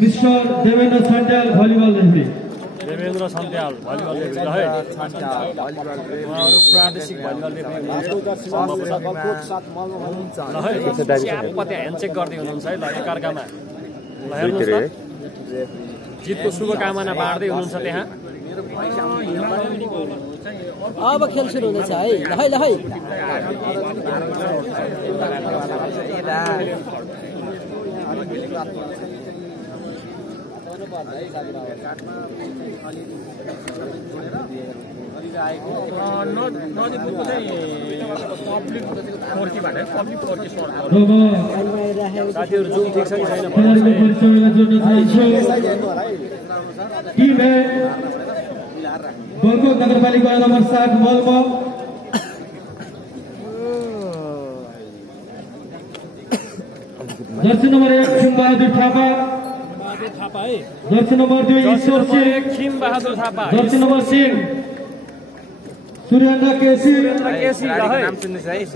Mister Devendra Santyal volleyball referee Devendra Santyal volleyball referee है उहाँहरू प्रादेशिक भलिबल रेफ्री हुनुहुन्छ कतै ह्यान्डसेक गर्दै हुनुहुन्छ है ल एकअर्कामा ल हेर्नुहोस् त जितको शुभकामना बाँड्दै हुनुहुन्छ त्यहाँ अब खेल सुरु हुँदैछ है ल है साथीहरू जुम ठिक छ कि छैन बलकोट नगरपालिका नम्बर 7 मलमा jersey number 1 Khimbahadur Thapa jersey number 2 Ishwar Singh Khimbahadur Thapa jersey number 3 Surendra KC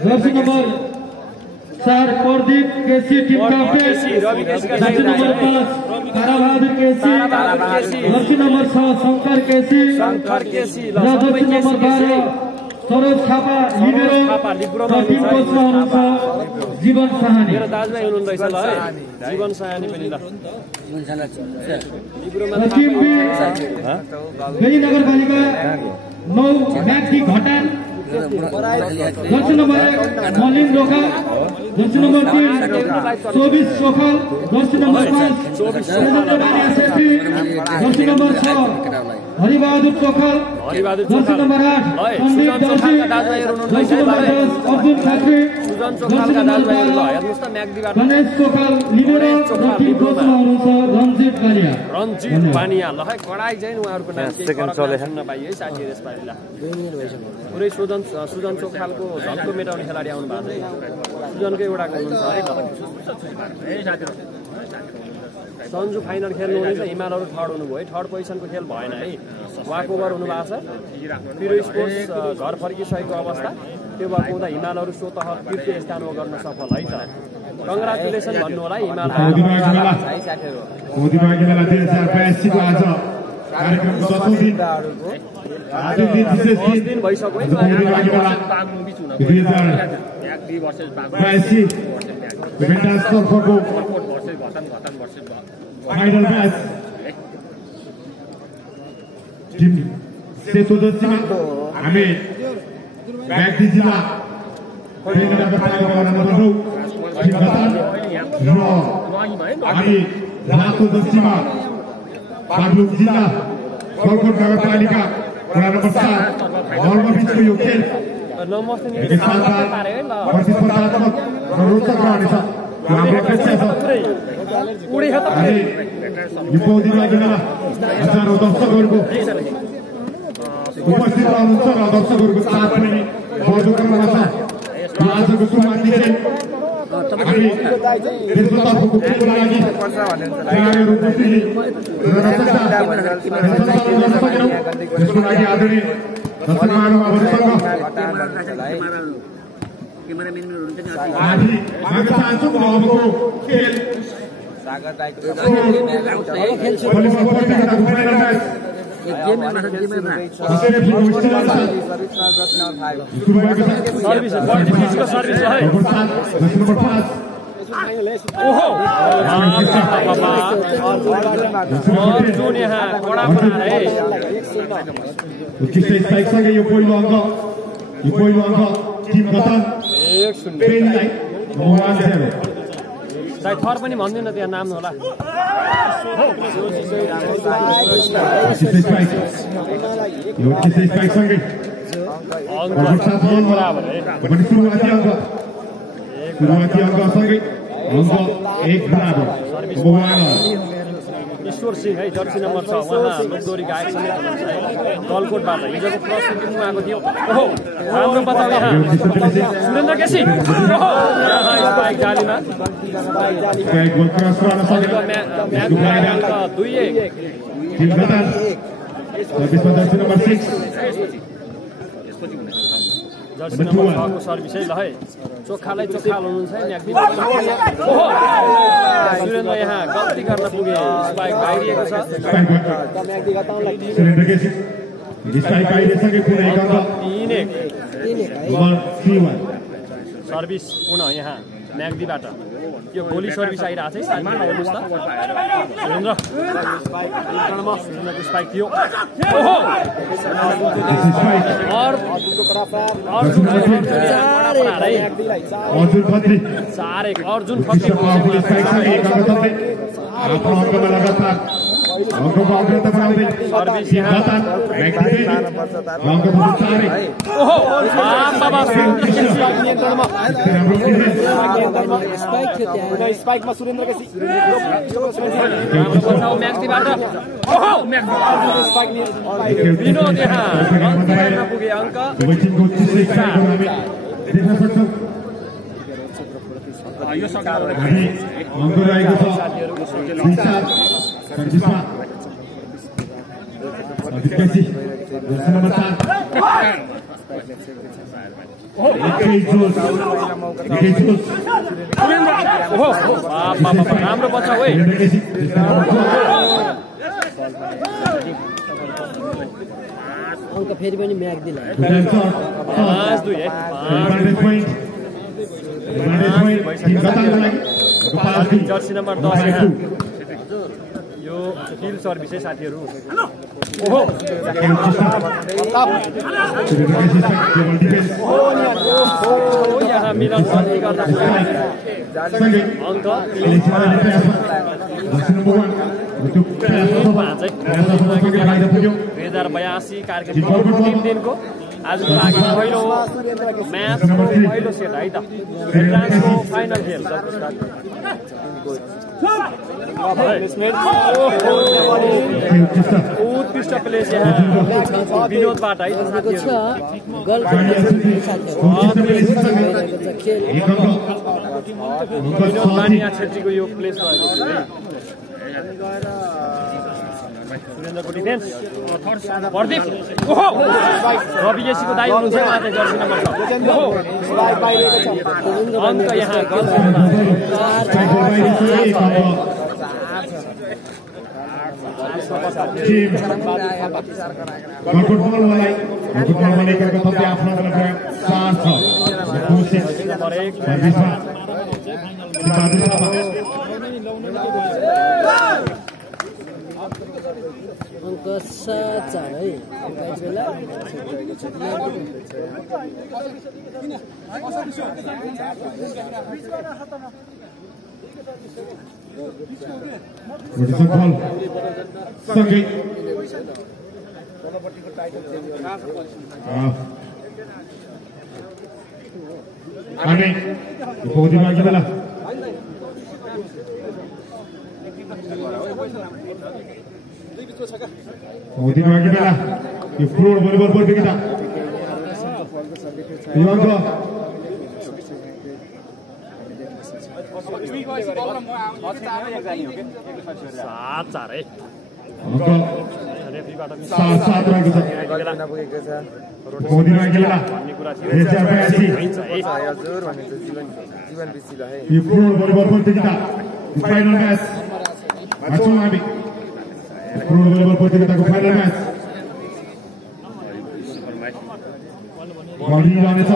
jersey number 4 Pradeep KC team captain jersey number 5 Tarabahadur KC jersey number 6 Shankar KC jersey number 12 Saroj Thapa libero र टिम कोचमा हुनुहुन्छ जीवन साहानी मेरो दाजुभाइ हुनुहुँदैछ ल है जीवन साहानी पनि ल टिम बी बेली नगरपालिका 9 म्याक्टी घटान Jersey number 1 Malin Roka jersey number 3 24 Sokhal jersey number 5 jersey number 6 Haribahadur Chokhal jersey number 8 Sandeep Joshi jersey number 10 Arjun Chhatri jersey number 12 Ganesh Chokhal libero र टिम कोचमा हुनुहुन्छ रञ्जित बानिया ल है कडाई चाहिँ उहाँहरूको नाम सुन्न पाइयो है साथीहरू यसपालि ल पुरै सुजन चोखालको झल्को मेटाउने खेलाडी आउनु भएको छ सुजनको एउटा हुनुहुन्छ है सन्जु फाइनल खेल्नु हुनेछ हिमालहरू थर्ड हुनुभयो है थर्ड पोजिसनको खेल भएन है वाक ओभर हुनुभएको छ पिरो स्पोर्ट्स घर फर्किसकेको अवस्था त्यो भएको हुँदा हिमालहरू स्वतः तृतीय स्थान गर्न सफल है त कङ्ग्रेचुलेसन भन्नु होला हिमाल दिन भइसक्यो फाइनल म्याच टिम सेतोदसीमा हामी व्यक्ति जिल्ला हामी रातोदसीमा बागलुङ जिल्ला गलकोट नगरपालिका वडा नम्बर 7 मलमा बिचको यो खेल प्रतिस्पर्धात्मक र रोचक रहनेछ हाम्रो अपेक्षा छ यो पौधीमा हजारौं दर्शकहरूको उपस्थित रहनुहुन्छ र दर्शकहरूको साथ पनि बढ्दो क्रममा छ यो आजको सुरुवाती खेल हामी देशको तर्फको खेलको लागि खेलाडीहरू उपस्थित त्यसको लागि आदरणीय दर्शक महानुभावहरूसँग हामी चाहन्छौँ अबको खेल सँगै यो पहिलो अङ्क टिम गतन सायद थर पनि भन्दिनँ त्यहाँ नाम होला ईश्वर सिंह है जर्सी नम्बर 6 उहाँ लोकदोरी गायक समेत हुनुहुन्छ है गलकोटबाट हिजोको प्रस्तुति पनि उहाँको थियो ओहो राम्रो बताउ यहाँ सुरेन्द्र केसी ओहो स्पाइक जालीमा match 2-1 jersey number 6 jersey number 6 को सर्भिस है ल है चोखालाई चोखाल हुनुहुन्छ है म्याग्दी सुरेन्द्र यहाँ गल्ती गर्न पुगे स्पाइक बाहिरिएको छ म्याग्दीका ताउलाई सुरेन्द्र केसी स्पाइक बाहिरिसके पुनः एक अङ्क 3-1 सर्भिस पुनः यहाँ म्याग्दीबाट यो गोली सर्भिस आइरहेको छ साइडमा हेर्नुस् त सुरेन्द्र सुरेन्द्रको स्पाइक थियो ओहो अर्जुन खत्री 4-1 अर्जुन खत्री आफ्नो अङ्कमा लगातार अङ्कको अग्रता बढाउँदै सर्भिस यहाँ अङ्क 4-1 ओहो बाबा नियन्त्रणमा स्पाइक थियो त्यहाँ स्पाइकमा सुरेन्द्र केसी म्याग्दीबाट ओहो म्याग्दी स्पाइक विनोद यहाँ गल्ती गर्न पुगे अङ्क दुवै टिमको 30 हामी देख्न सक्छौँ यो सका हामी अङ्क रहेको छ 2-4 सर्भिसमा केसी जर्सी नम्बर 4 राम्रो बच्चा हो अङ्क फेरि पनि म्याग्दीलाई 5-2 है जर्सी नम्बर 10 यहाँ यो किल सर्भिस है साथीहरू ओहो यहाँ मिलन गल्ती गर्दा अङ्क 2082 कार्यक्रम 3 दिनको आजको लागि पहिलो म्याचको पहिलो सेट है त फ्रान्सको फाइनल खेल उत्कृष्ट प्लेस यहाँ विनोदबाट है विनोद मानिया छेत्रीको यो प्लेस रहेको छ सुरेन्द्रको डिफेन्स प्रदीप ओहो रवि केसीको दाइ हुनुहुन्छ उहाँ चाहिँ जर्सी नम्बर 6 अङ्क यहाँ अङ्क 7-4 है बेला Kemudian belah di floor volleyball bola kita. Iwan ko. 7-4 है Angka 7-7 रहेको छ. Kemudian belah. Reja Bayasi. Di floor volleyball bola kita. Di final match. Macam kami. Floor volleyball bola kita ko final match. Bali जानेछ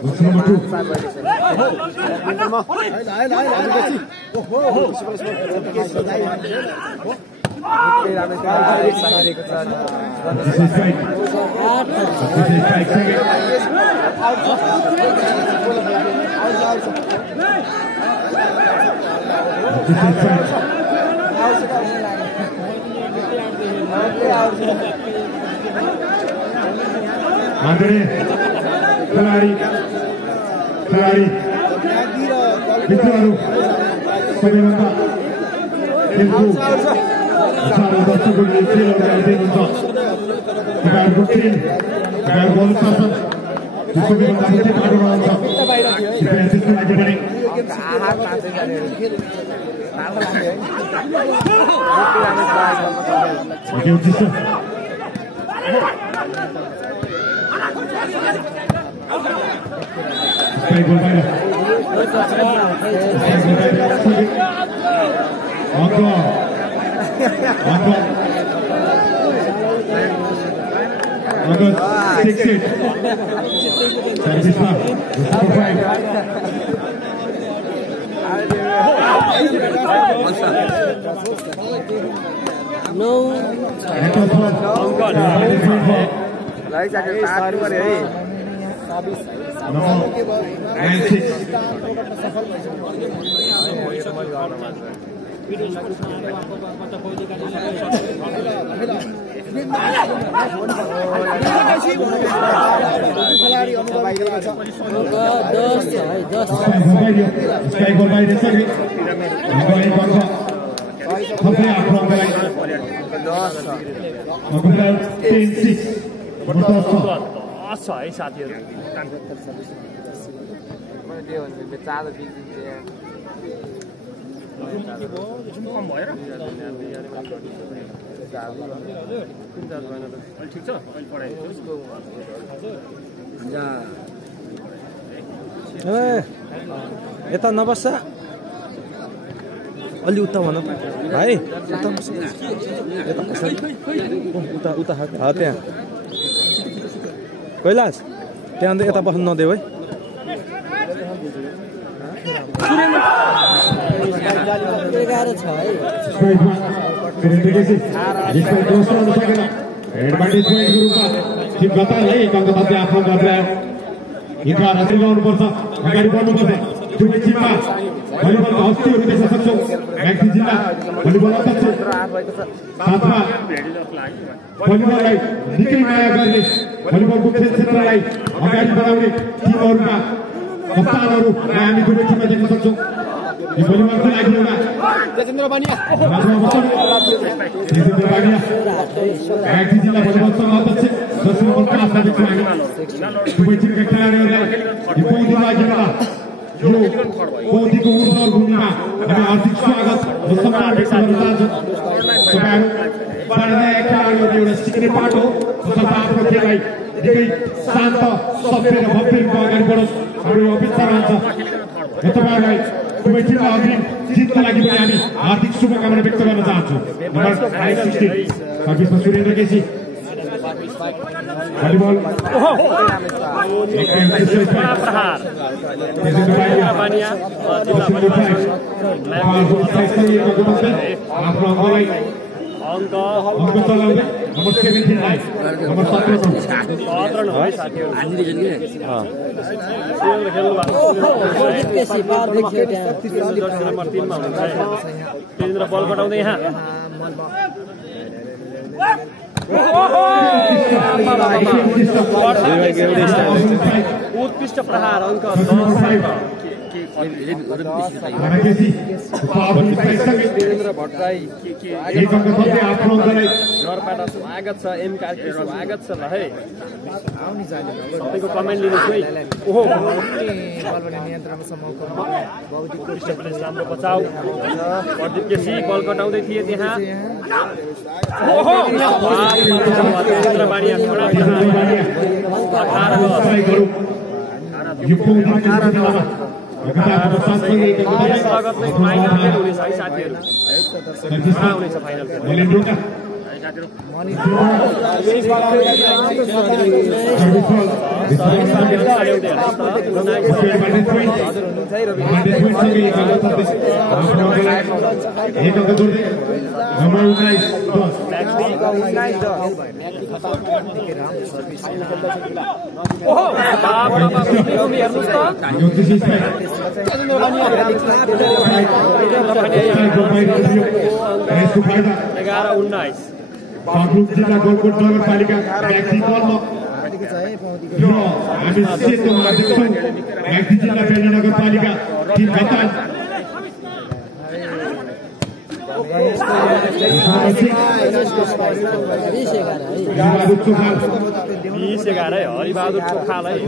Version number 2. This is strike. Andre, खिलाड़ी मित्रहरू सबैभन्दा खेलको सारा दर्शकहरूले खेलहरू हेर्दै हुनुहुन्छ तपाईँहरूको टिम तपाईँहरूको अनुशासन त्यो सबैभन्दा मुख्य बाटोमा हुन्छ कृपया त्यसको लागि पनि उद्दिष्ट Strike ball by August 6-8. Service now. Super 5. No. Lấy ra cái ta đúng rồi đấy. No. 9-6. Strike ball by the service. Going back. Sampai akrobat. 10-6. छ है साथीहरु त्यो भने चालो बिग्रिन्छ कम भएर ठिक छ अहिले पढाइ यता नबस्छ अलि उता भन भाइ उता उता त्यहाँ कैलाश त्यहाँ यता बस्नु नदेऊ है अगाडि बढ्नुपर्छ दुवै टिममा भलिबलको हस्तीहरू देख्न सक्छौँ म्याग्दी जिल्ला भलिबल अध्यक्ष साथमा भलिबललाई निकै माया गर्ने भलिबलको खेल क्षेत्रलाई अगाडि बढाउने टिमहरूका कप्तानहरू हामी दुवै टिममा देख्न सक्छौँ यो भलिबलको लागि एउटा तेजेन्द्र बानिया म्याग्दी जिल्ला भलिबल सङ्घ अध्यक्ष 10 नम्बर क्लासमा देख्छौँ हामी दुवै टिमका खेलाडीहरूलाई यो पौधीको लागि यो पौधीको उर्वर भूमिमा हामी हार्दिक स्वागत र सम्मान व्यक्त गर्न चाहन्छौँ तपाईँहरू पढ्ने खेलाडीहरू एउटा सिक्ने पाटो तसर्थ आफ्नो खेललाई निकै शान्त सभ्य र भव्य रूपमा अगाडि बढोस् हाम्रो यो अपेक्षा रहन्छ र तपाईँहरूलाई दुवै टिमलाई अग्रिम जितको लागि पनि हामी हार्दिक शुभकामना व्यक्त गर्न चाहन्छौँ नम्बर 516 सर्भिसमा सुरेन्द्र केसी भलिबल अङ्क चलाउँदै नम्बर 17 लाई नम्बर 17 है साथीहरु नम्बर 3 मा हुन्छ तेजेन्द्र बल कटाउँदै यहाँ उत्कृष्ट प्रहार अङ्क 10 देवेन्द्र भट्टराई नरपाटा स्वागत छ एम कार्की स्वागत छ ल है सबैको कमेन्ट लिनुहोस् है ओहो राम्रो बचाउ प्रदीप केसी बल कटाउँदै थिए त्यहाँ ओहो देवेन्द्र बानिया बागलुङ जिल्ला गौकोट नगरपालिका म्याग्दी दलमा र हामी सेतोमा देख्छौँ म्याग्दी जिल्ला बेल्ना नगरपालिका टिम गतान हरिबहादुर चोखालाई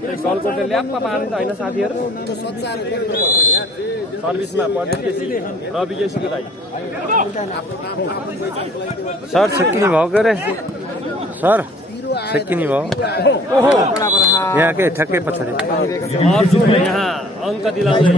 गलकोटले ल्याप्पा पारेन होइन साथीहरू सर्भिसमा रवि केसीको दाइ सर छक्किने भयो के अरे सर छक्किने भयो यहाँ के ठ्याक्कै पछाडि यहाँ अङ्क दिलाउँदै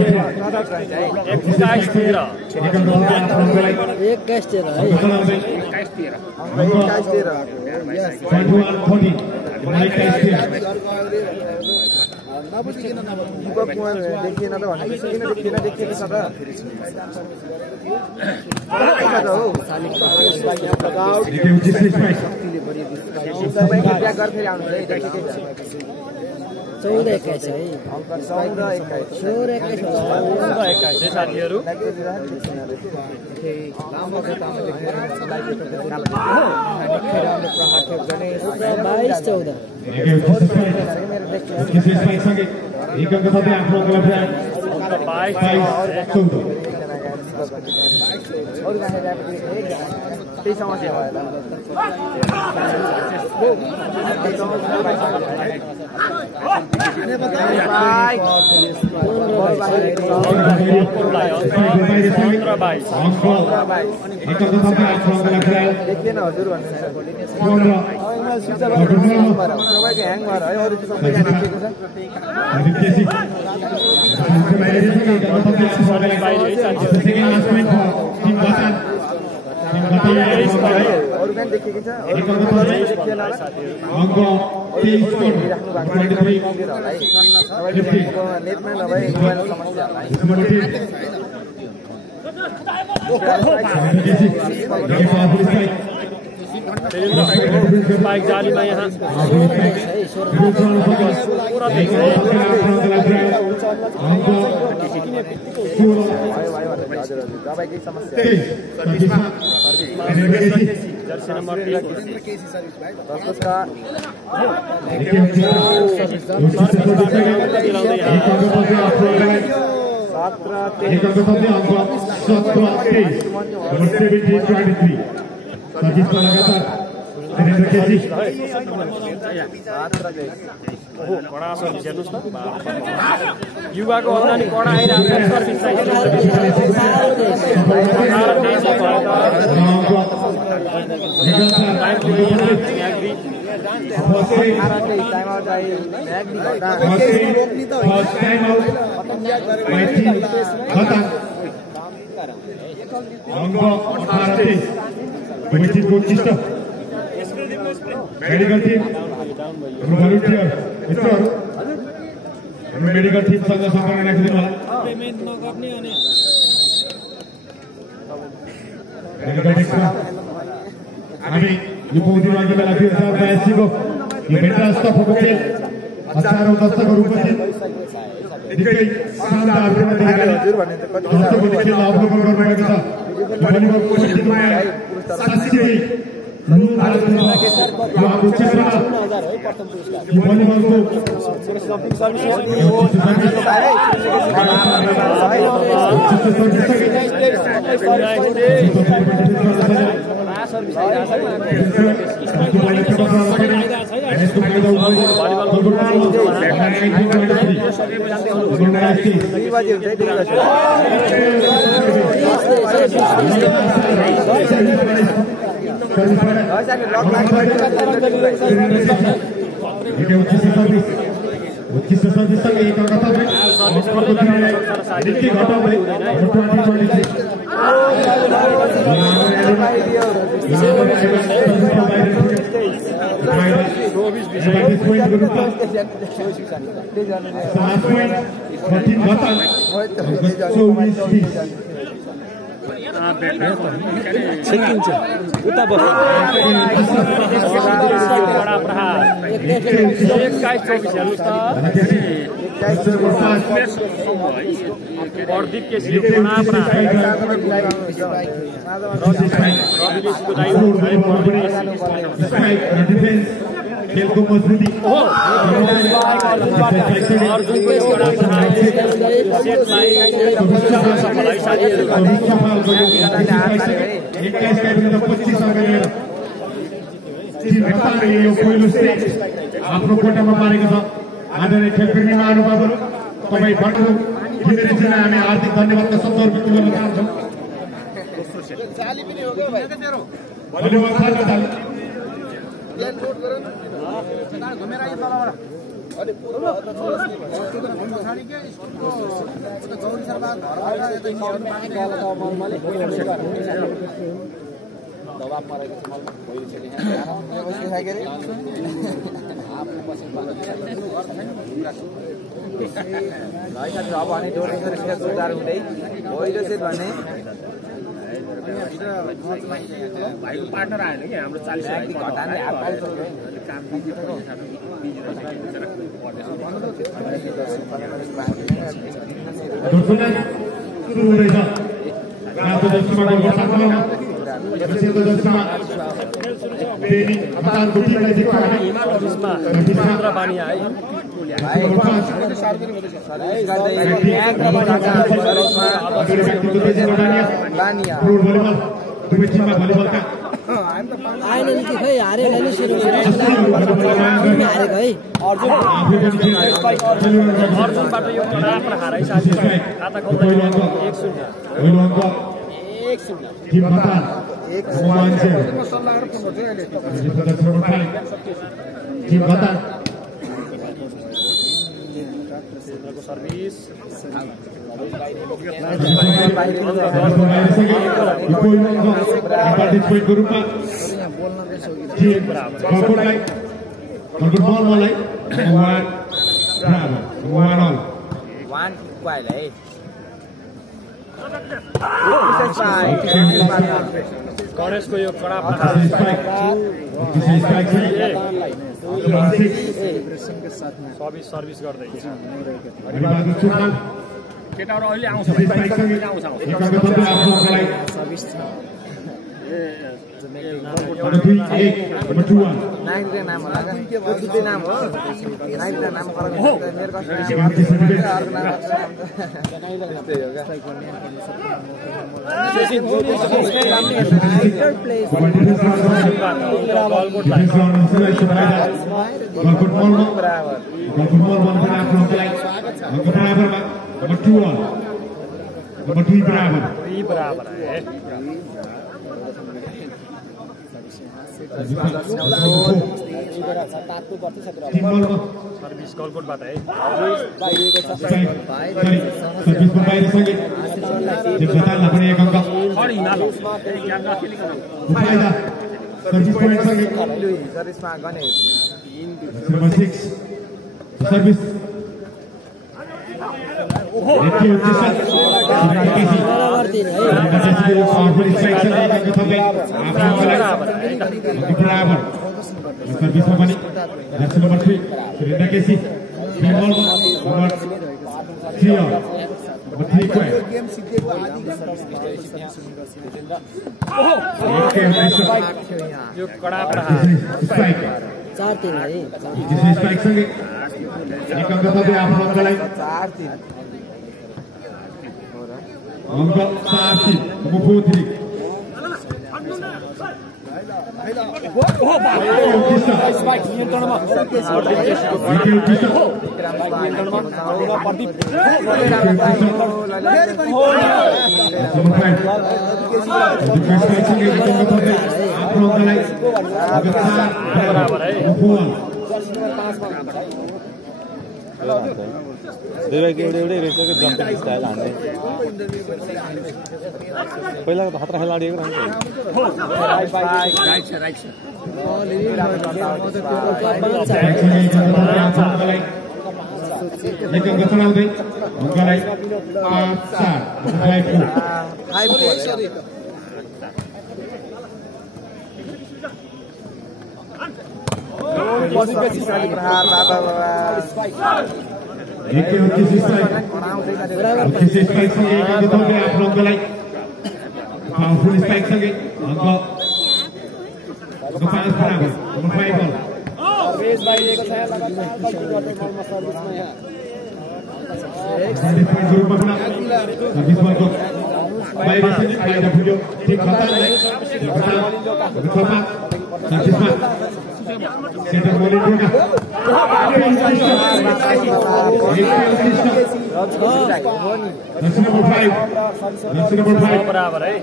14-21 है अङ्क 14-21 साथीहरू त्यही समस्या देखिएन हजुर बाइक जालीमा यहाँ जर्सी नम्बर 17 युवाको अन्दानी कडा आइरहेको मेडिकल टीम भलन्टियर मित्रहरू मेडिकल टीमसँग सम्पर्क राखिदिनु होला पेमेन्ट नगर्ने अनि मेडिकल टीममा हामी यो पौधीमागी बेला 2082 को यो भेट्रास्तफको खेल हजारौं दर्शकहरू उपस्थित निकै शानदार रूपमा देखाएर दर्शकहरूले खेल अवलोकन गरिरहेको छ भलिबलको क्षेत्रमा साँच्चै छेकिन्छ उता बस 21-24 हेर्नुहोस् त प्रदीप केसी खेलको मजबुती आफ्नो कोटामा पारेको छ आदरणीय खेलप्रेमी महानुभावहरू तपाईँ भर्खर हामी हार्दिक धन्यवादका शब्दहरू व्यक्त गर्न चाहन्छौँ। भाइको पार्टनर आएन कि हाम्रो 40 आएन नि कि खै हारे नि सुरु हारेको है अर्जुनबाट यो कडा हारै साथी खाता खोल्दै 1-0 सर्भिस गणेशको यो कडा सर्भिस गर्दै केटाहरु अहिले आउँछ Number 2 बराबर है सर्भिस गलकोटबाट है सर्भिस यो कडा 4-3 है एक अंक आफ्नो अङ्कलाई अङ्क 4-3 मुफोत्री एउटै रहेछ जम्पिङ स्टाइल हान्ने पहिलाको त खतरा खेलाडी एक पावरफुल स्ट्राइक सँगै अङ्क 5 बराबर नम्बर 5 बल रेस बाहिरिएको छ लगातार बल गर्दै बलमा सर्भिसमा यहाँ रूपमा पनि सर्भिस बलको बाहिर चाहिँ बाहिर पुग्यो ठीक खतरनाक सर्भिसमा सेन्टर मोलिन्डोका नम्बर 5 बराबर है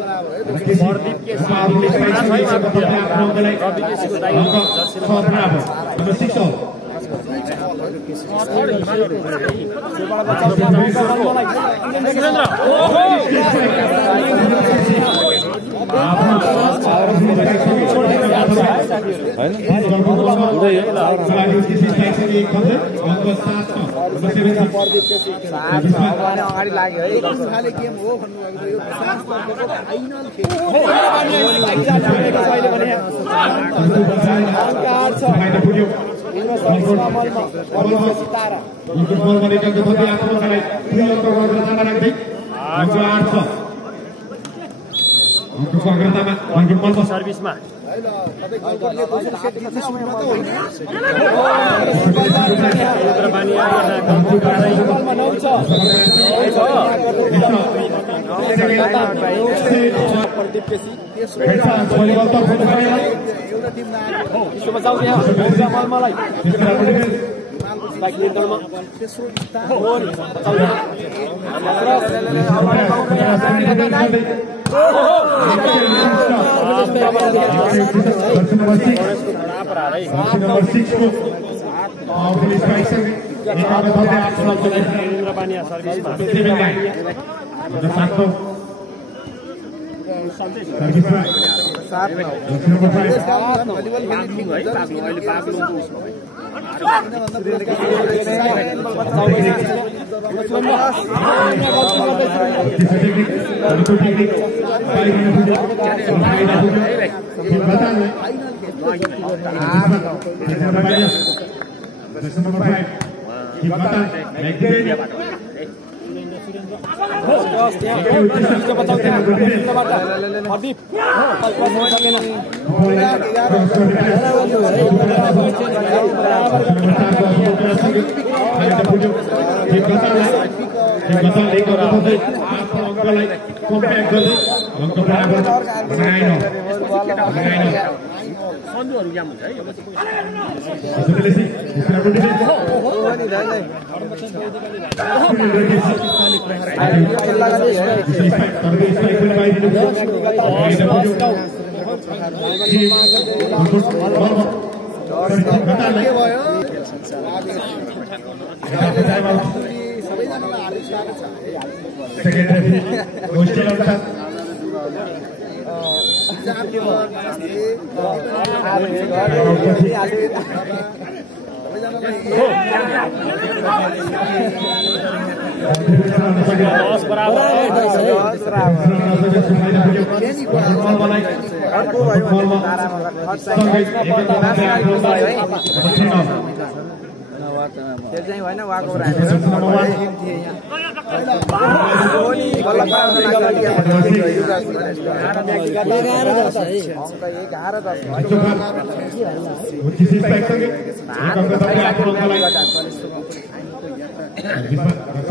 प्रदीप अगाडि लाग्यो है गेम हो सर्भिसमा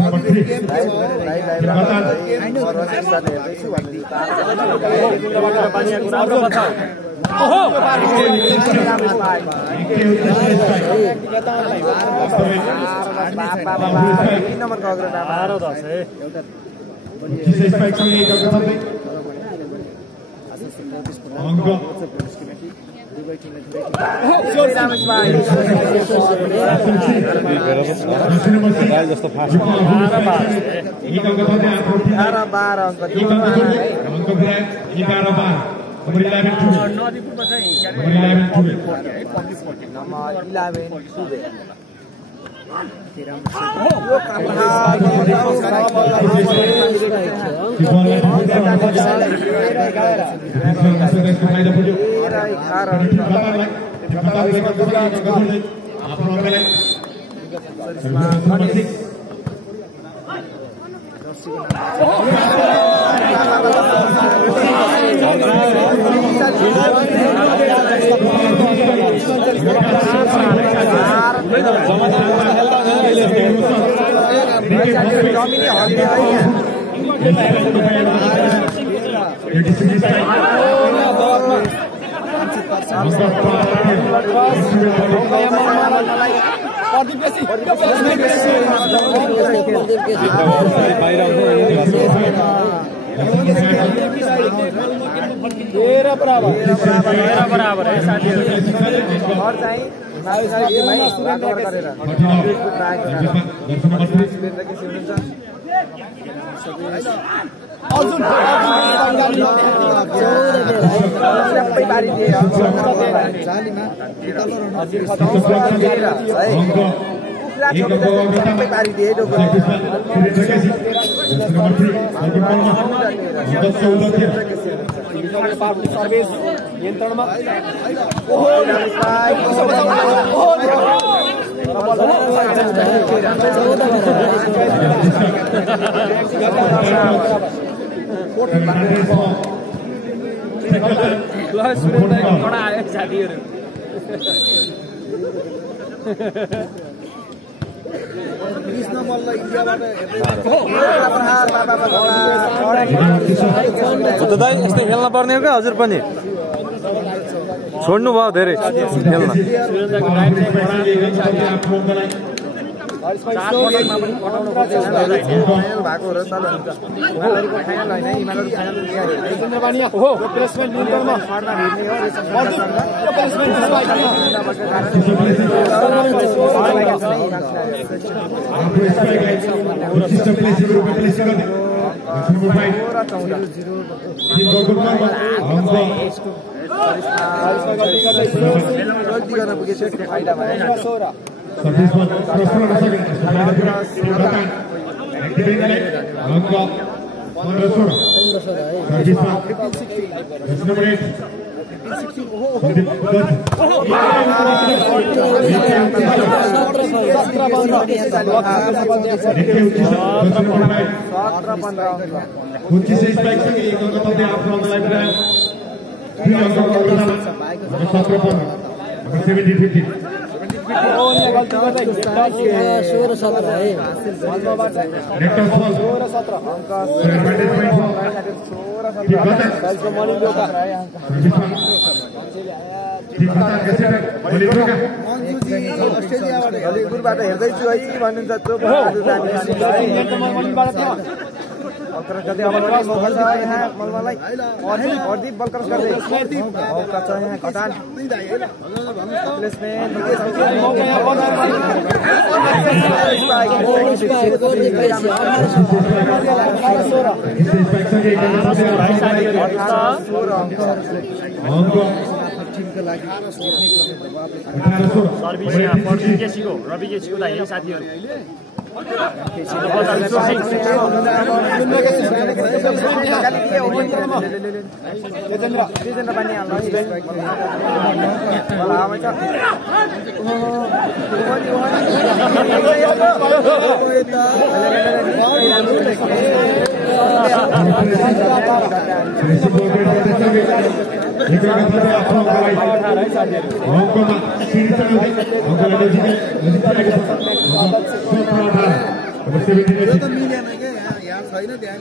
नम्बर 3 बराबर है साथीहरु और चाहिँ सर्भिस नियन्त्रणमा कडा आयो साथीहरु यस्तै खेल्न पर्ने हो क्या हजुर पनि छोड्नु भयो धेरै खेल्न गुरुबाट हेर्दैछु है भन्नुहुन्छ प्रदीप बलक्रस गर्दै खटान रवि केसीको लागि साथीहरु नम्बर 17 यो त मिलेन के यहाँ छैन त्यहाँ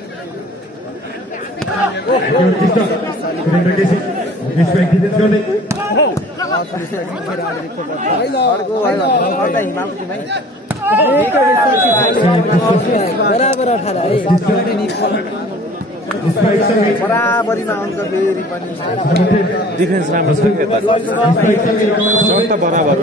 बराबर 18 है बराबरीमा अङ्क फेरि पनि डिफेन्स राम्रो छ के त शट त बराबर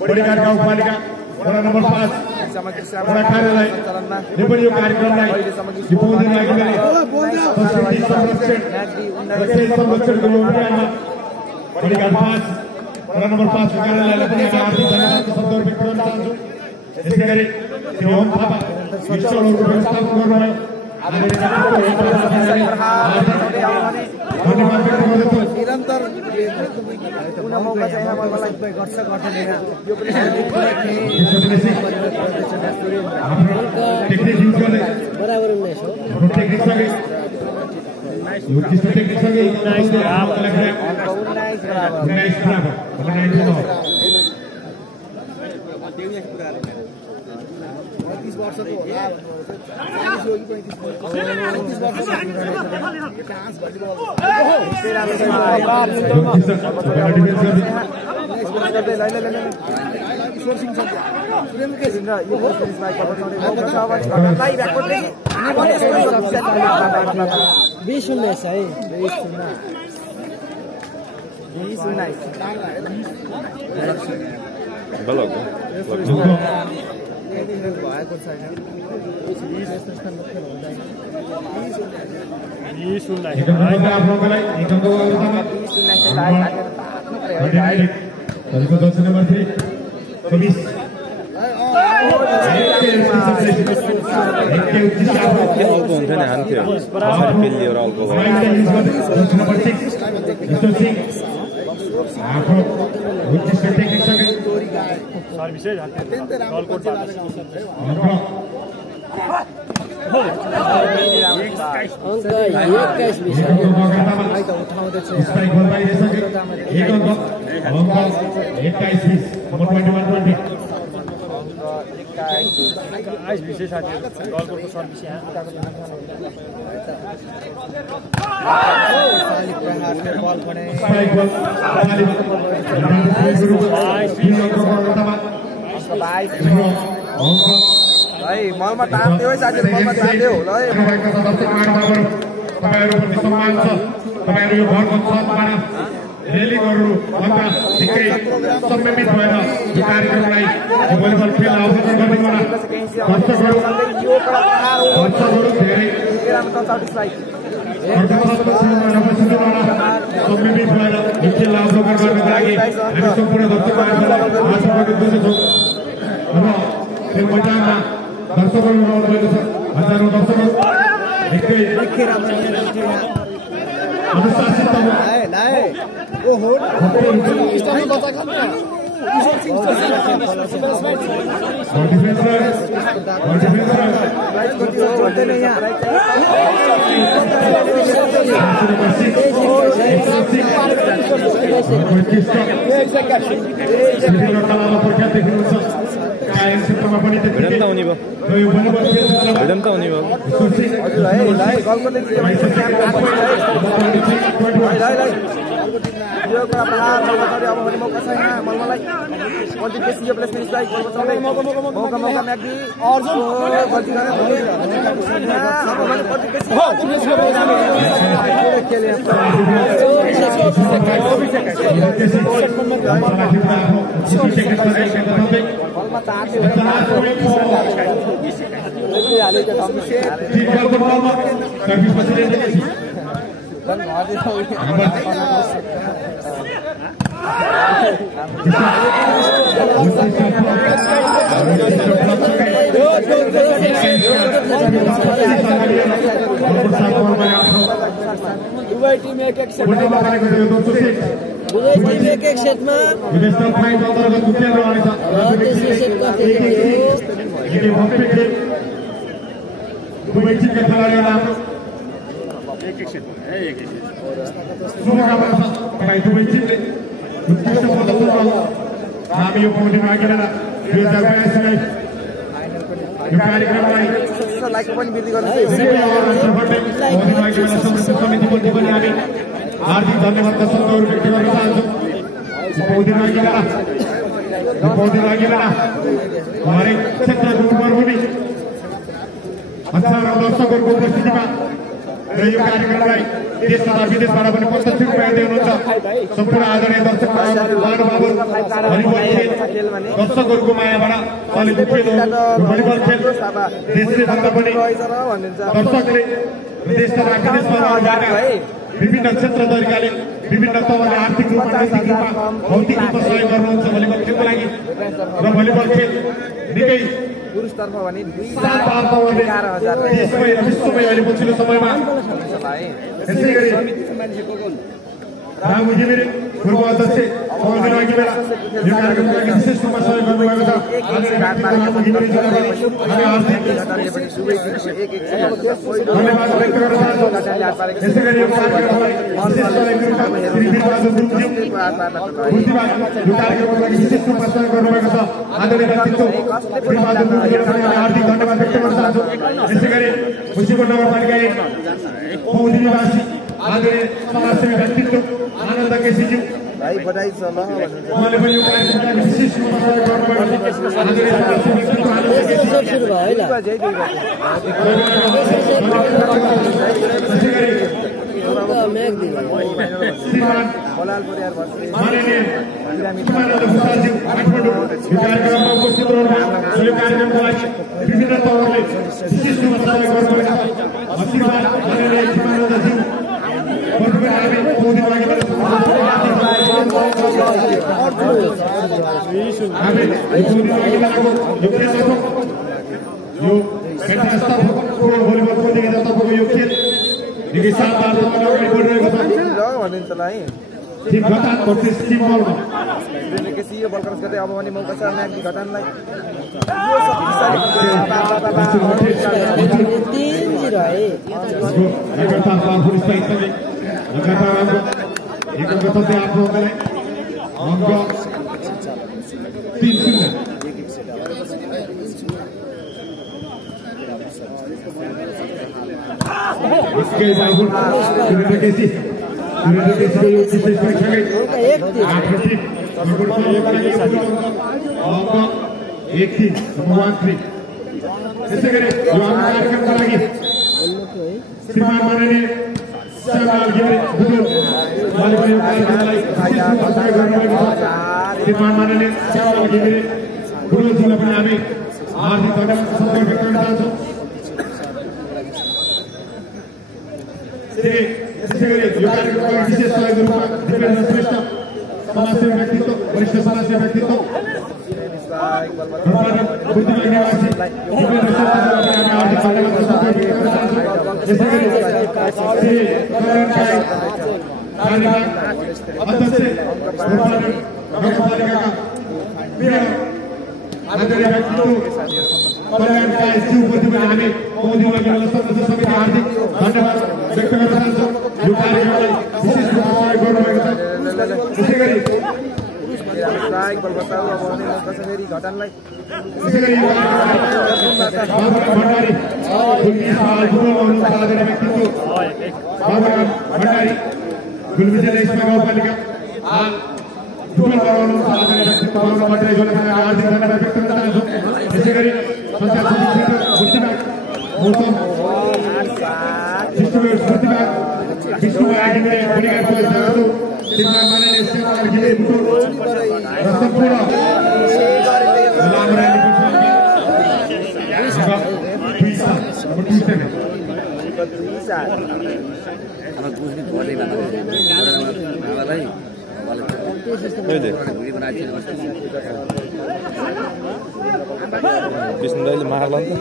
बडीघाट गाउँपालिका वडा नम्बर 5 वडा कार्यालय यो पनि यो कार्यक्रमलाई दिपाउने लागि गरी संस्कृति संरक्षणको अभियानमा बडीघाट 5 वडा नम्बर 5 कार्यालयलाई पनि आर्थिक धन्यवादको शब्दहरू व्यक्त गर्न चाहन्छु। यसै गरी श्री ओम थापा विश्वहरूको व्यवस्थापन गर्नुभयो निरन्तर मौका चाहिँ मलाई गर्छ गर्दैन यो पनि बराबर 19 हो वर्षको होला भएको छैन अल्को हुन्थ्यो नि हान्थ्यो पेल्ली एउटा अल्को मलमा तान्थ्यो है साथीहरु मलमा तान्थ्यो ल है तपाईहरुको सम्मान छ तपाईहरु यो घरको छतबाट रेलिङहरु भन्दा निकै संयमित भएर यो कार्यक्रमलाई यो भलिबल खेल आयोजन गर्ने होला दर्शकहरु धेरै संयमित भएर यो खेल आयोजन गर्नको लागि हामी सम्पूर्ण दर्शकहरुलाई आशीर्वाद गर्दछौँ र खेल मैदानमा दर्शकहरु रहनुभएको छ हजारौं दर्शकहरु एकै अनुशासित ओहो स्टाइल बच्चा खान क्षेत्रमा पनि भिडन त हुने भयो यो कुरा प्रहार नगर्दै अब भने मौका छैन मलमलाई कति बेसी यो प्लेसमेन्ट स्ट्राइक बल बचाउँदै मौका म्याग्दी अर्जुन गल्ती गरेर अब भने कति बेसी खेले बलमा तार्थे हालेको दुवै टिम एक सेट उल्टामा परेको थियो 206 दुवै टिम एक सेटमा नेशनल फाइट अन्तर्गत उकेल रहनेछ तेस्रो सेट कस्तो यदि भक्ति खेल दुवै टिमका खेलाडीहरू हाम्रो शुभकामना छ तपाईँ दुवै टिमले उत्कृष्ट प्रदर्शन गर्नु हामी यो पौडीमा अघि 2082 लाई यो कार्यक्रमलाई लाइक पनि वृद्धि गर्नु समितिको पनि हामी हार्दिक धन्यवाद र शब्दहरू व्यक्त गर्न चाहन्छौँ पौडी लागेर हरेक क्षेत्रको उपरभूमि हजारौं दर्शकहरूको उपस्थितिमा र यो कार्यक्रमलाई देश तथा विदेशबाट पनि प्रत्यक्ष रूपमा हेर्दै हुनुहुन्छ सम्पूर्ण आदरणीय दर्शक महानुभावहरू भलिबल खेल दर्शकहरूको मायाबाट चलेको खेल हो भलिबल खेल देशले भन्दा पनि दर्शकले देश तथा विदेशबाट विभिन्न क्षेत्र तरिकाले विभिन्न तवरले आर्थिक रूपमा नैतिक रूपमा भौतिक रूपमा सहयोग गर्नुहुन्छ भलिबल खेलको लागि र भलिबल खेल निकै पुरुषतर्फ भने 11,000 देशमै र विश्वमै अहिले पछिल्लो समयमा यसै गरी रामु घिमिरे पूर्व अध्यक्ष पवन अघिबेला यो कार्यक्रमको लागि विशेष रूपमा सहयोग गर्नुभएको छ रामु घिमिरेजीलाई हामी हार्दिक धन्यवाद व्यक्त गर्न चाहन्छौँ यसै गरी यो कार्यक्रमलाई विशेष सहयोग रूपमा श्री वीरबहादुर गुरुङज्यू बुद्धिबाट यो कार्यक्रमको लागि विशेष रूपमा सहयोग गर्नुभएको छ आदरणीय व्यक्तित्व वीरबहादुर गुरुङज्यूलाई हामी हार्दिक धन्यवाद व्यक्त गर्न चाहन्छौँ यसै गरी मुसिकोट नगरपालिका 1 पौडी निवासी आदरणीय समाजसेवी व्यक्तित्व आनन्द केसीज्यू भाइ बधाई छ ल उहाँले पनि यो कार्यक्रमलाई विशेष रूपमा सहयोग गर्नुभएको छ आदरणीय समाजसेवी व्यक्तित्व आनन्द केसीज्यू सुरु भयो है ल म्याग दिनु श्रीमान बलाल परिवार भर्ती माननीय श्रीमानन्द भुसालज्यू काठमाडौँ यो कार्यक्रममा उपस्थित रहनुभयो यो कार्यक्रमको लागि विभिन्न तवरले विशेष रूपमा सहयोग गर्नुभएको छ श्रीमान माननीय श्रीमानन्दज्यू हामी पौडीको लागि यो भलिबल प्रतियोगितातर्फको यो खेल निकै शानदार अगाडि बढिरहेको छ भनिन्छ ल है टिम घटान भर्सेस टिम बलमा केसी यो बल क्रस गर्दै अब भने मौका छ म्याग्दी घटानलाई लगातार आफ्नो अङ्क 3-0 इसके बाबू सुरेंद्र केसी को यो विशेष परीक्षाकै 8-3 त्यसै गरी यो हाम्रो कार्यक्रमका लागि श्रीमान माननीय श्यामलाल घिमिरे बुटोल उहाँले पनि यो कार्यक्रमलाई विशेष रूपमा सहयोग गर्नुभएको छ श्रीमान माननीय श्यामलाल घिमिरे बुटोलजीलाई पनि हामी हार्दिक धन्यवाद व्यक्त गर्न चाहन्छौँ यसै गरी यो कार्यक्रमको विशेष सहयोग रूपमा दिपेन्द्र श्रेष्ठ समाजसेवी व्यक्तित्व वरिष्ठ समाजसेवी व्यक्तित्व बुद्धिमा निवासी दिपेन्द्र श्रेष्ठजीलाई हामी हार्दिक धन्यवाद र सहयोग व्यक्त गर्न चाहन्छौँ यसै गरी श्री कल्याण राई कार्यवाहक अध्यक्ष नगरपालिकाका मेयर आदरणीय व्यक्तित्व कल्याण राईज्यूप्रति पनि हामी पौडी लागेर सदस्य समिति हार्दिक धन्यवाद व्यक्त गर्न चाहन्छौँ यो कार्यक्रमलाई विशेष रूपमा सहयोग गर्नुभएको छ त्यसै गरी घटानलाई भण्डारी व्यक्तित्व बाबुराम भण्डारी गुलबिजल इस्मा गाउँपालिका फुटबल गराउनुहुन्छ आदरणीय व्यक्तित्व बाबुराम भण्डारीज्यूलाई हामी हार्दिक धन्यवाद व्यक्त गर्न चाहन्छौँ त्यसै गरी सञ्चार समिति बुद्धिमाग मौसम बुद्धिमाग विष्णुमाया घिमिरे गुणीगाड परिचालक श्रीमान माननीय श्यामलाल घिमिरे बुटोल र सम्पूर्ण लामराली अब बुझ्ने विष्णु दाइले मार्ला नि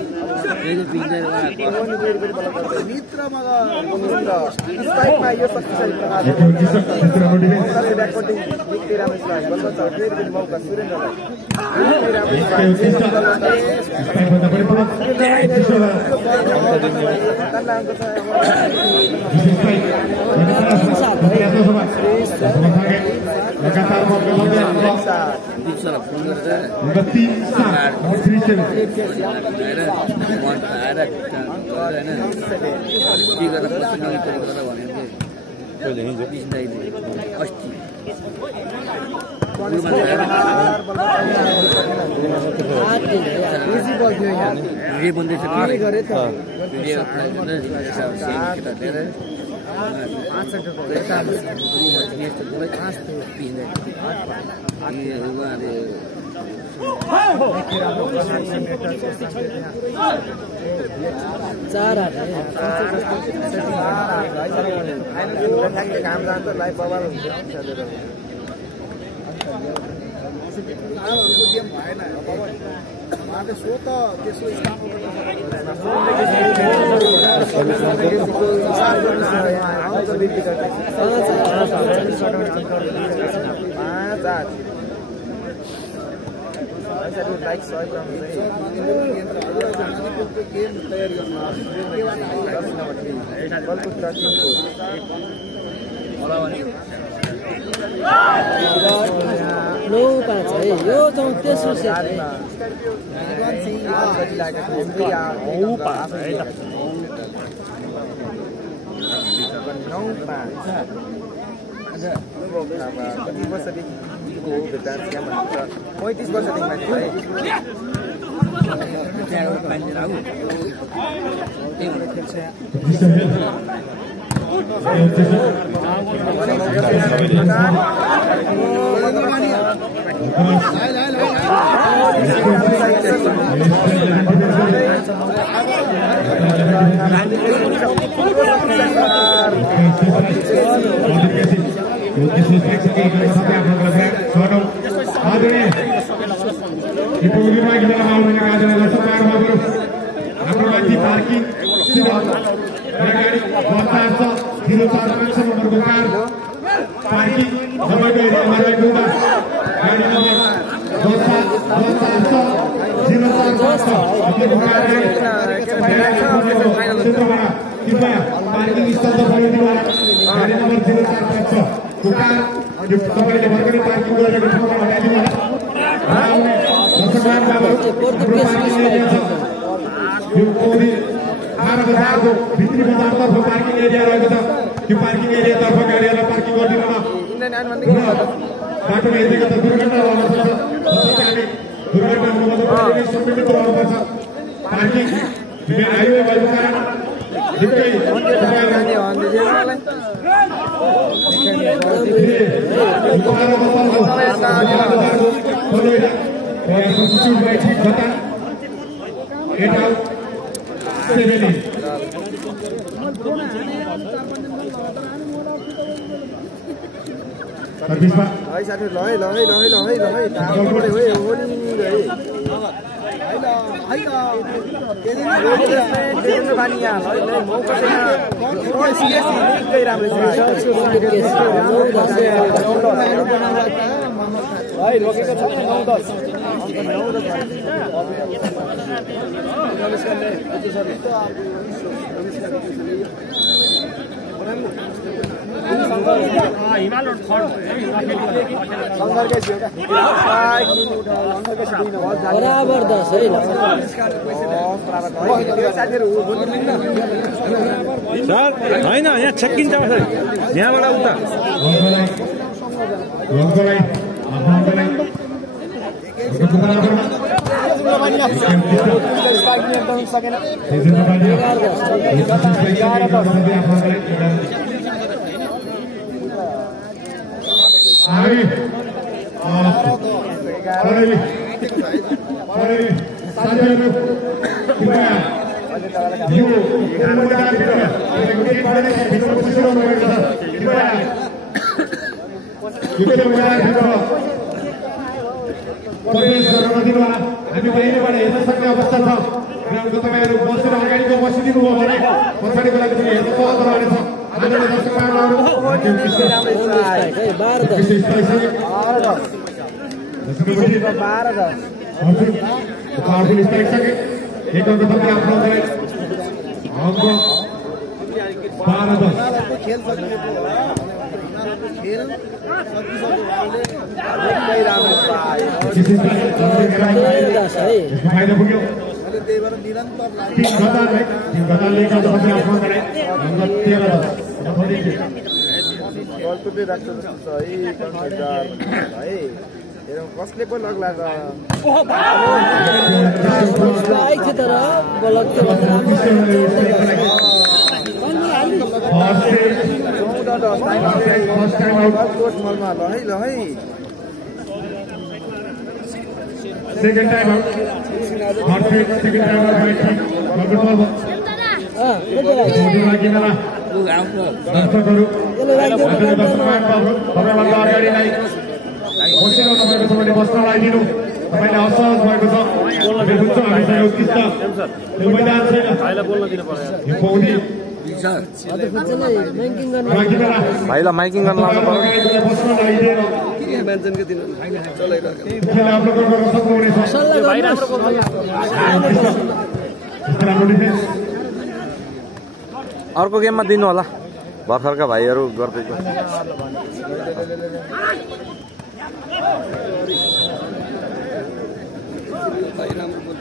मित्रमा स्ट्राइकमा यो शक्तिशाली प्रहार ब्याककोटिङ निकै राम्रो स्ट्राइक बल्ल छ फेरि मौका काम जान्छ लाइभ बबाल हुन्छ गेम भएन सो त त्यसको लाइक सहयोग गेम तयार नौ पाँच है यो चाहिँ तेस्रो सेट कति वर्षदेखिको भेटान्स यहाँ भन्छ 35 वर्षदेखि माथि भित्री बजारतर्फ पार्किङ एरिया रहेको छ त्यो पार्किङ एरियातर्फ गाडीहरूलाई पार्किङ गरिदिनु बाटोमा हिँडेको त दुर्घटना हुन सक्छ दुर्घटना हुनुभन्दा संयमित रहनुपर्छ पार्किङ हाइवे भएको कारण निकै बराबर 10 है सर हैन यहाँ छक्किन्छ यहाँबाट उता विकेट बजाएर प्रवेश गर्न नदिनुहोला। हामी बाहिरबाट हेर्न सक्ने अवस्था छ। ग्राउन्डको तपाईँहरू बसेर अगाडिको बसिदिनुभयो भने पछाडिको लागि पनि हेर्न सहज रहनेछ। आदरणीय दर्शक महानुभावहरू पावरफुल स्ट्राइक सके एक अंक तक आफ्नो अङ्क 12-10 खेल फाइदा पुग्यो कसले पो लाग्ला Second time out. Second time out. भाइलाई माइकिङ गर्न लानु पर्यो। अर्को गेममा दिनु होला भर्खरका भाइहरू गर्दै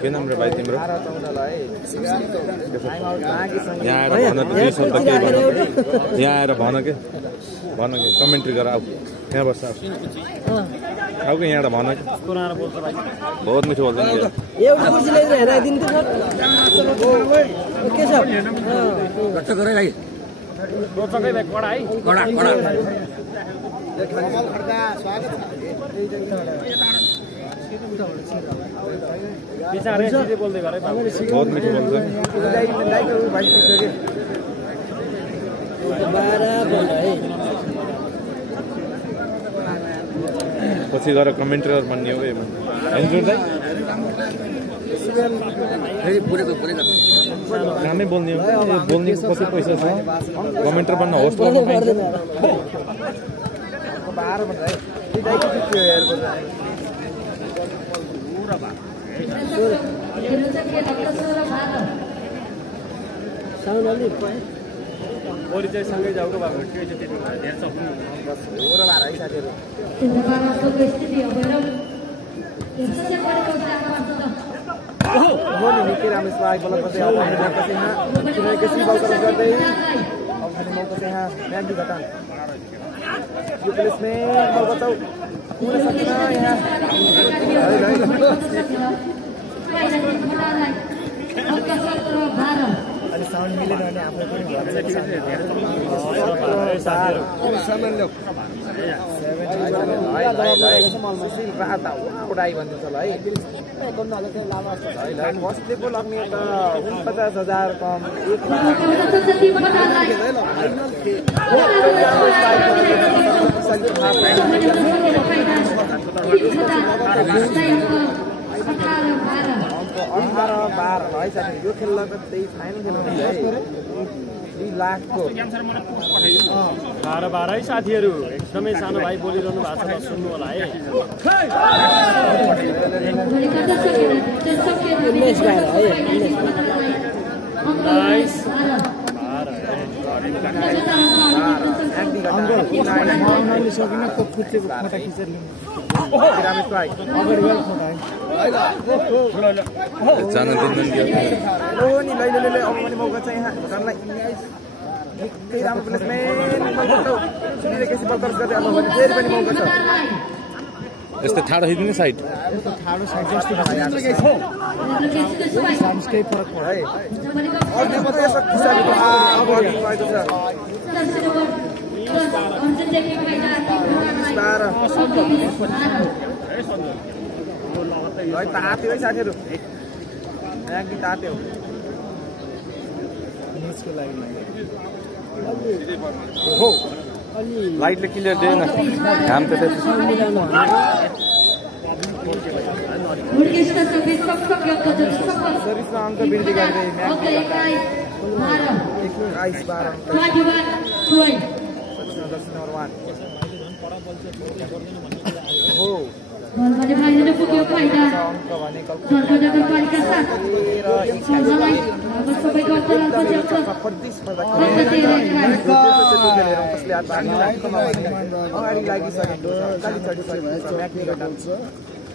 के नाम रे भाइ तिम्रो? यहाँ आएर भन के कमेन्ट्री गर आऊ यहाँ बस्छ आऊ कि यहाँ भन के बहुत मिठो बोल्छ बहुत मिठो बोल्छ पछि गएर कमेन्टर बन्ने हो कामै बोल्ने हो बोल्ने कति पैसा छ कमेन्टर बन्न होस्ट गर्न पाइन्छ परिचयसँगै जाउको भएको निकै राम्रो स्ट्राइक बल गर्दै अब केसी बल गर्दै अब खाली मौका चाहिँ यहाँ म्याग्दी घटान यो प्लेसमेन्ट बल बचाउ पुरा सक्छ यहाँ अलि साउन्ड मिलेन भने आफै पनि उडाइ भनिदिन्छ ल है कसले पो लग्ने त 50,000 कम 18-12 है साथी यो खेल्न त त्यही फाइनल खेल्नु है 2 लाखको 12 है साथीहरू एकदमै सानो भाइ बोलिरहनु भएको छ सुन्नु होला है नाइस मौका छ यहाँ निकै राम्रो प्लेसमेन्ट फेरि पनि मौका छ यस्तो ठाडो हिँड्ने साइड केही फरक पर्छ है अर्को मात्रै शक्तिशाली भएको छ तात्यो है साथीहरू एकदम तात्यो लाइटले क्लियर दिएन घाम त सर्भिसमा अङ्क वृद्धि गर्दै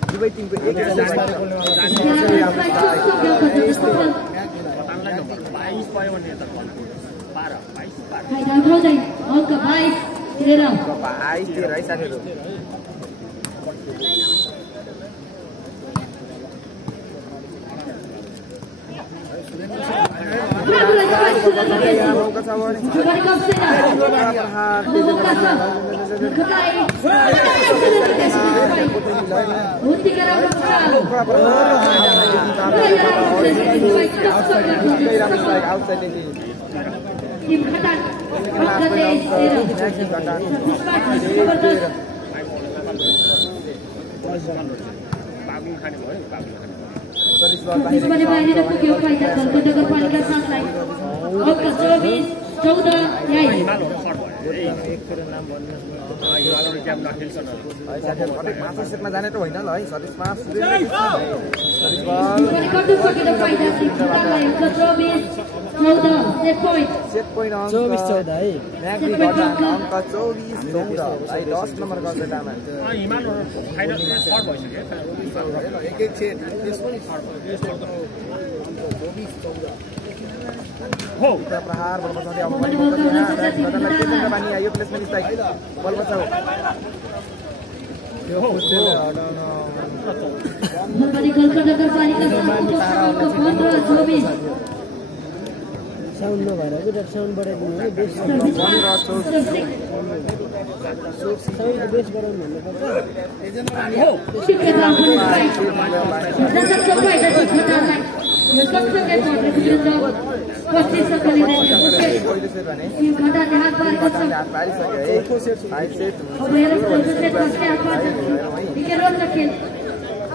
दुवै टिमको एक है साथीहरू सेटमा जाने त होइन ल है सर्भिसमा सेट पोइन्ट अङ्क 24-14 है अङ्क 24-14 है 10 नम्बर गजटामा प्रहार बल बचाउँदै अब बानी आयो प्लेसमेन्ट स्ट्राइक बल बचाऊ साउन्ड नभएर साउन्ड बढाइदिनु हो बेस बढाउनु भन्नुपर्छ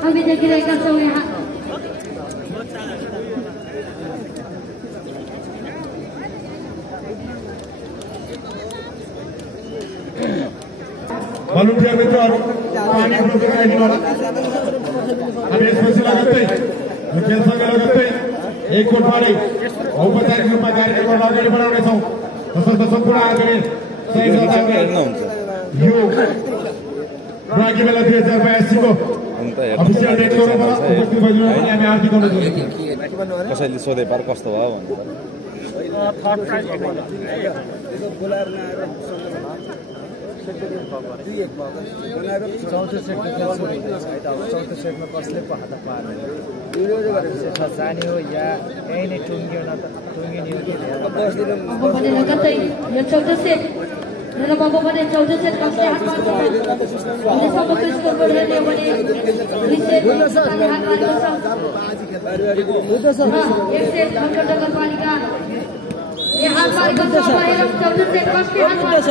अभी देखिरहेका छौँ यहाँ भलुन्टियर मित्रहरू पानी बोकेर आइदिनुहोला हामी यसपछि लगत्तै खेलसँग लगत्तै एक कोटबाटै औपचारिक रूपमा कार्यक्रमलाई अगाडि बढाउनेछौँ तसर्थ सम्पूर्ण आदरणीय सही यो रागी मेला 2082 को अफिसियल डेट गरौँला उपस्थित भइदिनु पनि हामी हार्दिक अनुरोध गर्छौँ कसैले सोधे पार कस्तो भयो चौथो सेटमा कसले हात पार्ने जाने हो या यहीँ नै टुङ्गियो न त टुङ्गिने यो चौथो सेट र बाबा भने चौथो सेट कसले हात पार्छ अनि सबैको स्कोर बढ्दै भने रिसेट हात पारेको छ एक सेट खण्ड नगरपालिका यहाँ हात पारेको छ हेरौँ चौथो सेट कसले हात पार्छ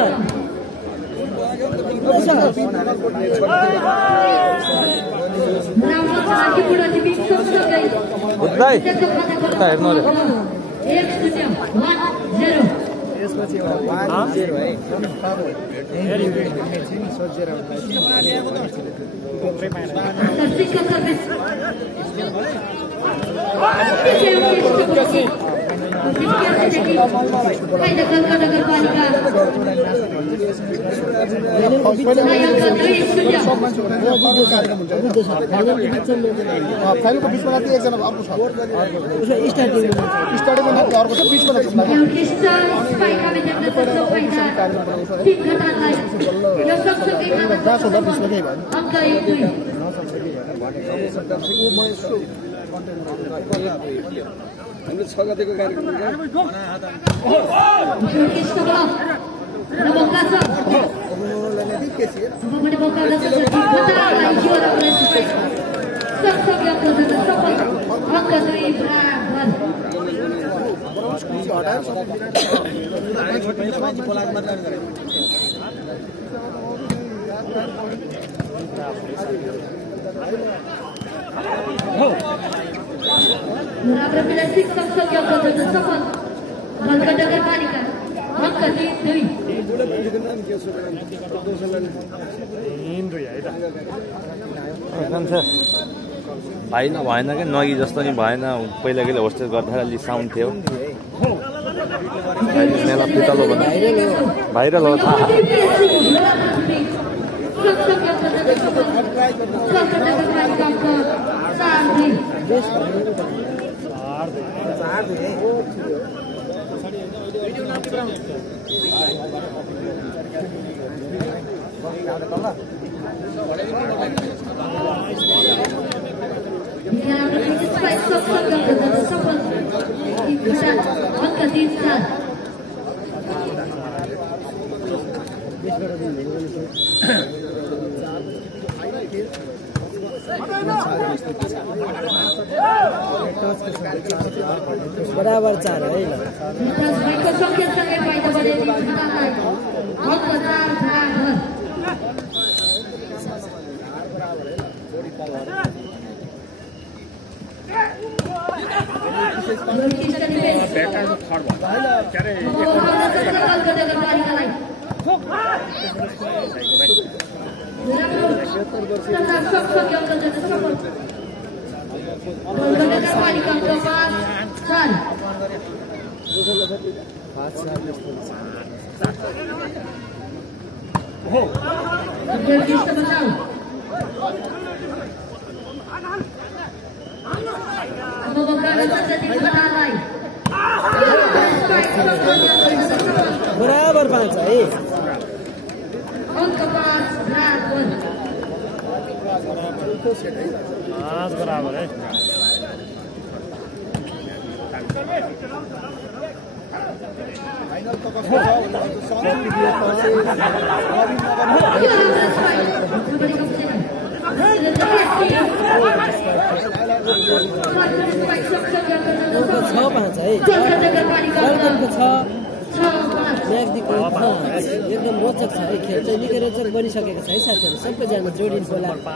फाइलको बिचमा राख्दै एकजना अर्को छ स्टार्टिङमा राख्दै अर्को छ बिचमा जहाँ छोड्दा बिचमा केही भयो हाम्रो 6 गतेको कार्यक्रम बराबर मिला 6 संख्या पद्धत सफल हल्का नगरपालिका अंक 3-2 भएन भएन क्या नगी जस्तो नि भएन पहिला कहिले होस्टेल गर्दाखेरि अलिक साउन्ड थियो मेला पितलो भन्दा भाइरल हो थाहा बराबर 4 है बराबर 5 है अंक 5 बराबर है एकदम रोचक छ है खेल चाहिँ निकै रोचक बनिसकेको छ है साथीहरू सबैजना जोडिनको लागि 5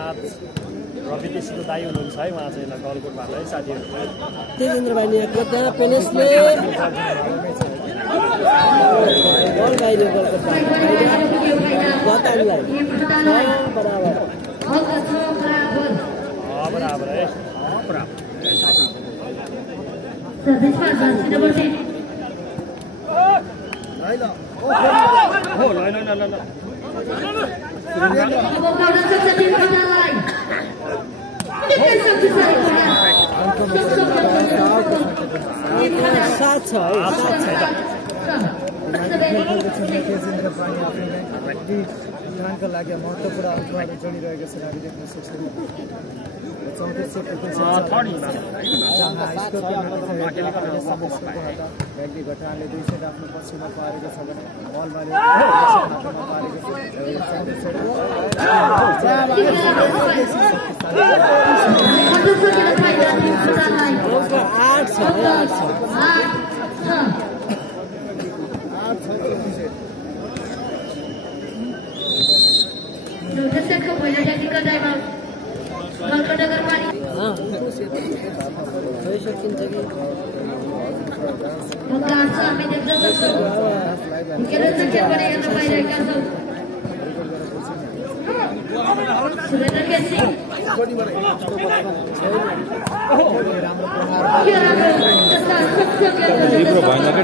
रवि त्यसको दाइ हुनुहुन्छ है उहाँ चाहिँ गलकोटबाट है साथीहरू तेजेन्द्र भाइ यहाँको त्यहाँ पेनेसले बल बाहिर गलकोटबाट बराबर बराबर है को लागि महत्त्वपूर्ण अङ्कहरू जोडिरहेको छ हामी देख्न सक्छौँ 34 व्यक्ति घटनाले 2 सेट आफ्नो पक्षमा पारेको छ भने बलबाले पारेको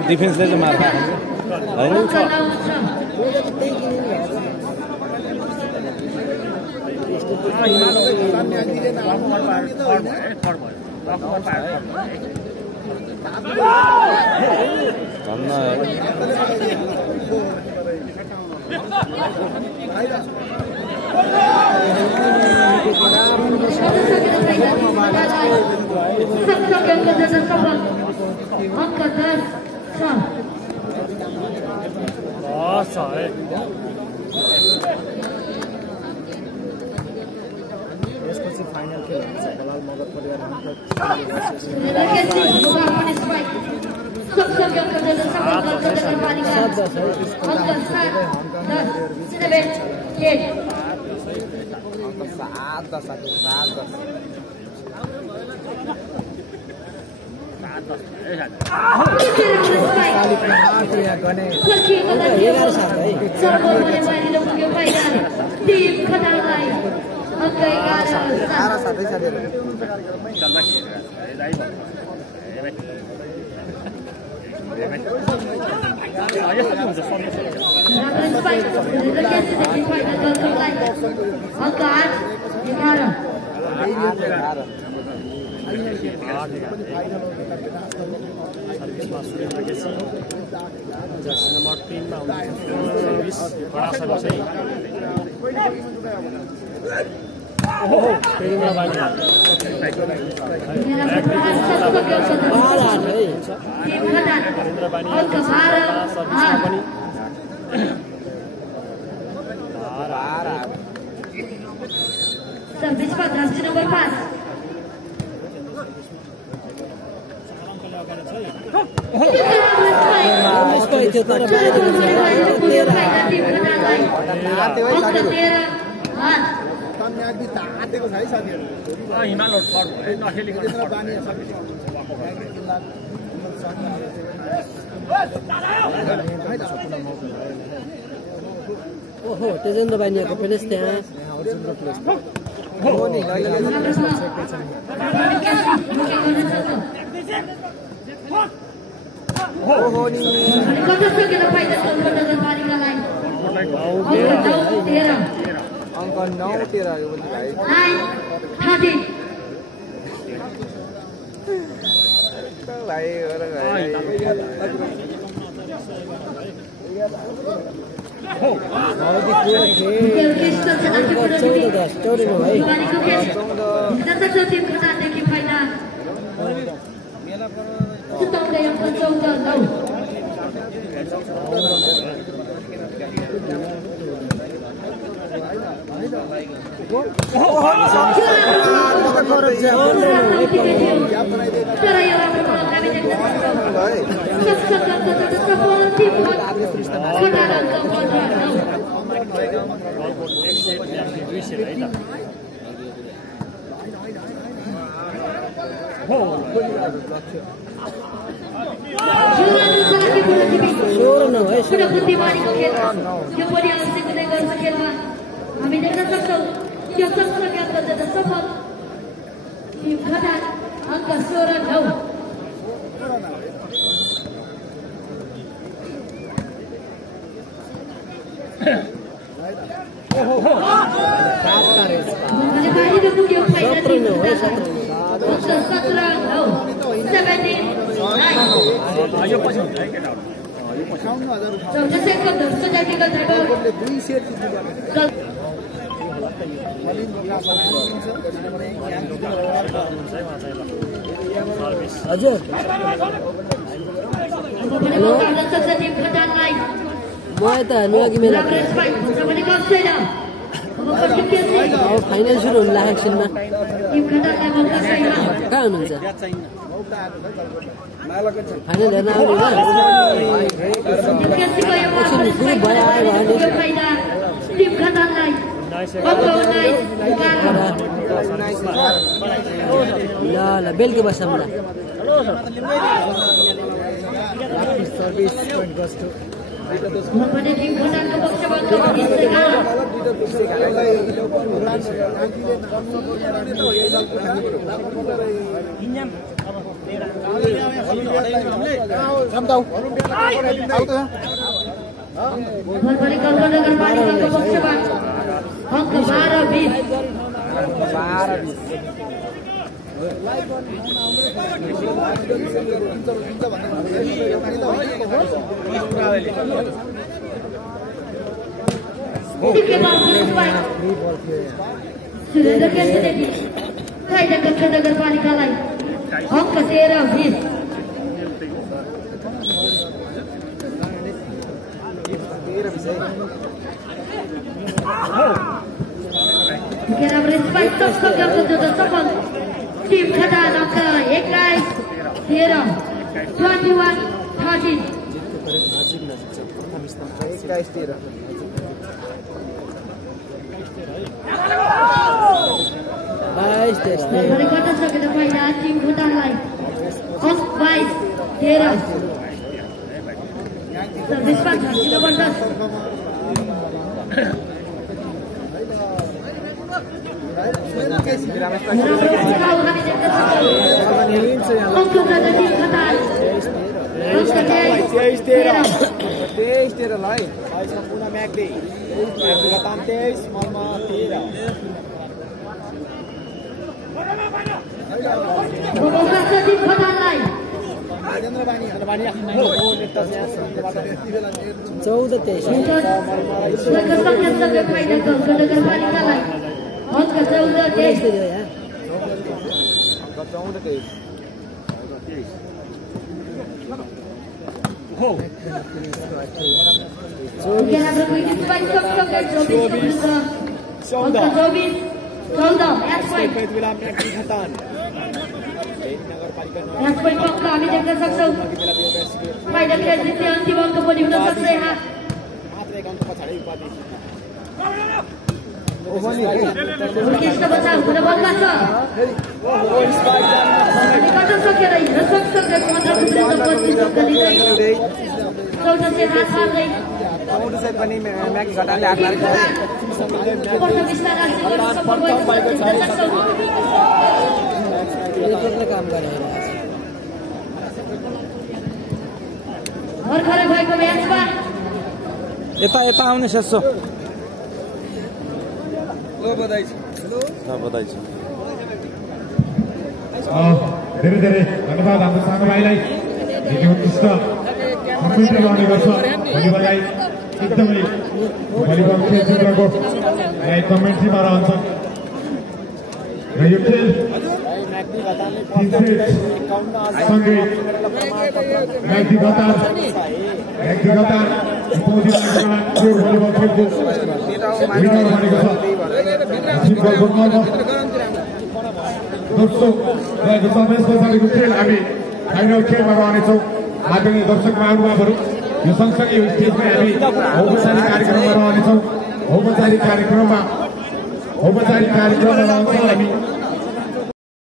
डिफेन्सले चाहिँ मार्छ यसपछि फाइनल खेल हुन्छ बलाल मगर परिवार सर्भिसमा सुरेन्द्र केसी जर्सी नम्बर 3 मा सर्भिस बडा सर्भिस है ओहो पेरिङमा बानी सर्भिसमा पनि सर्भिस पर जर्सी नंबर 5 ओहो तेजेन्द्र बानियाको प्लेस त्यहाँ अंक 9-13 यो पनि भाइ 9-13 भाइ हामी देख्न सक्छौं यो संस्कृतिका अन्तर्गत सफल टिम खटाल अंक 16-9 हजुर हेलो म यता नुवाकी मेला अब फाइनल सुरु हुन लाग्यो एकछिनमा कहाँ हुनुहुन्छ फाइनल हेर्न आउनु ल बेलुकी बस्छौँ ल सुरेन्द्र केसी नगरपालिकालाई अंक 13-20 टिम खटाल अंक 21-13 21-13 21-13 भर्खरै गर्न सकेन पहिला टिम भुटानलाई अंक 22-13 सर्भिसमा झर्किनुपर्छ हामी देख्न सक्छौँ फाइनल खेल जित्ने अन्तिम अङ्क पनि हुन सक्छ यहाँ कृष्ण बच्चा हुन बलमा छ गर्न सकेर हिँड्न सक्छ चौधसे हात मार्दै भर्खरै भएको म्याचमा यता आउने शेष धेरै धेरै धन्यवाद हाम्रो सानो भाइलाई उत्कृष्ट कमेन्ट्री गर्ने गर्छ भलिबललाई एकदमै भलिबल खेल क्षेत्रको कमेन्ट्रीमा रहन्छ र यो खेल सँगै व्यक्तिगत भलिबल खेलको विनर बनेको छ दोस्रो रहेको छ यस पछाडिको खेल हामी फाइनल खेलमा रहनेछौँ आदरणीय दर्शक महानुभावहरू यो सँगसँगै यो स्टेजमा हामी औपचारिक कार्यक्रममा रहनेछौँ औपचारिक कार्यक्रममा रहन्छौँ हामी